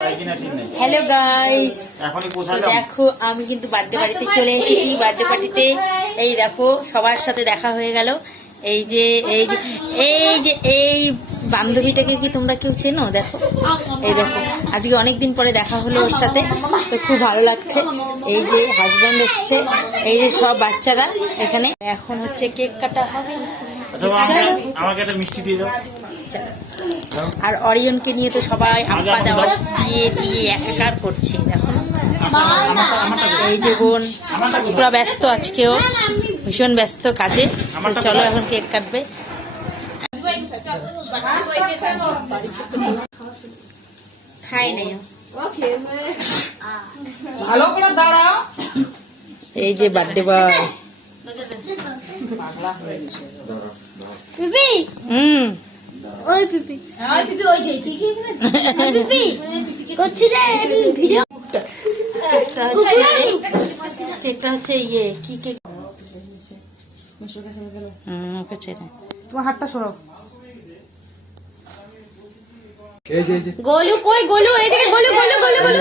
Hello guys, দেখো আমি কিন্তু বার্থডে বাড়িতে চলে এসেছি। বার্থডে পার্টিতে এই দেখো সবার সাথে দেখা হয়ে গেল। এই যে এই যে এই যে এই বান্ধবীটাকে কি তোমরা কেউ চেনো? দেখো, এই দেখো আজকে অনেকদিন পরে দেখা হলো ওর সাথে, তো খুব ভালো লাগছে। এই যে হাজব্যান্ড এসছে, এই যে সব বাচ্চারা এখানে। এখন হচ্ছে কেক কাটা হবে। আমাকে একটা মিষ্টি দিয়ে দাও। আর অরিয়নকে নিয়ে তো সবাই আপ্পা দেওয়া দিয়ে দিয়ে একাকার করছে। দেখো এই যে বোন পুরো ব্যস্ত, আজকেও ভীষণ ব্যস্ত কাজে। চলো এখন কেক কাটবে। খাই নাই এই যে বার্থডে বয়। ওই পিপি ওই যে কি কি পিপি করছি রে ভিডিও। কেকটা হচ্ছে ইয়ে কি কেক? তোমার হাতটা সরো। গোলু কই? গোলু এইদিকে, গোলু গোলু গোলু গোলু।